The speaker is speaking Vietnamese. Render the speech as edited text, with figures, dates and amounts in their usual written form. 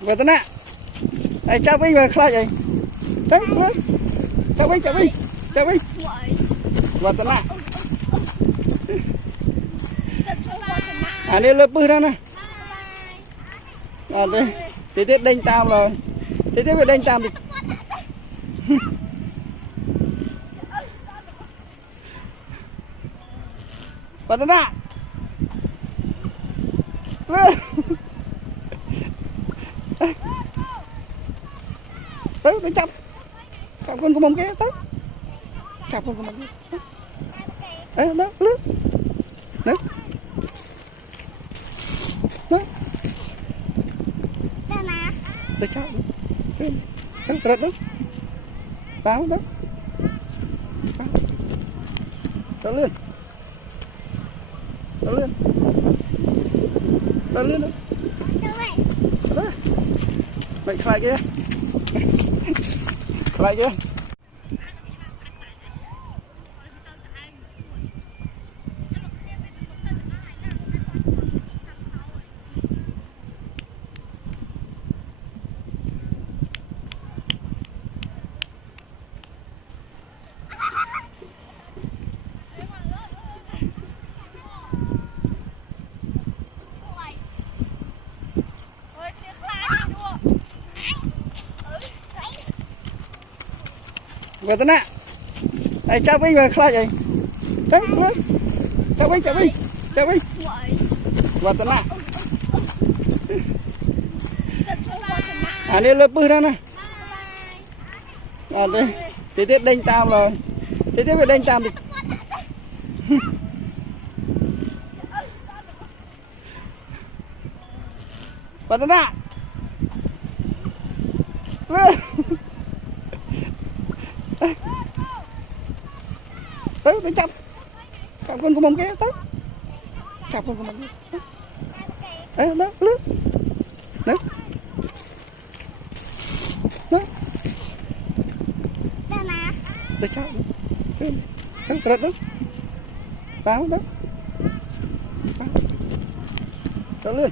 Vừa tên ạ. Ê, chào Vinh về khai vậy. Đấy, đấy. Chào Vinh, chào Vinh. Chào Vinh. Vừa tên ạ. À đây lớp bư ra nè. À đây. Tí tiết đánh tam rồi. Tí tiết phải đánh tam thì. Vừa tên ạ. Lên. Tới tới chậm con của mông kia tới chậm con của mông kia đấy đó lướt đấy đó tới chậm tới tới đó tao đó tao lên tao lên tao lên đó mày khai kia lại kia vừa tên ạ. Ê, chào Vinh về khai vậy. Đấy, đấy. Chào Vinh, chào Vinh. Chào Vinh. Vừa tên ạ. À đây lớp bư ra nè. À đây. Tí tiết đánh tam rồi. Tí tiết phải đánh tam thì. Vừa tên ạ. Lên. Tới tới chậm con của mông kia tới chậm con của mông kia đấy đó lướt đấy đó tới chậm tới tới đó tao đó tao lên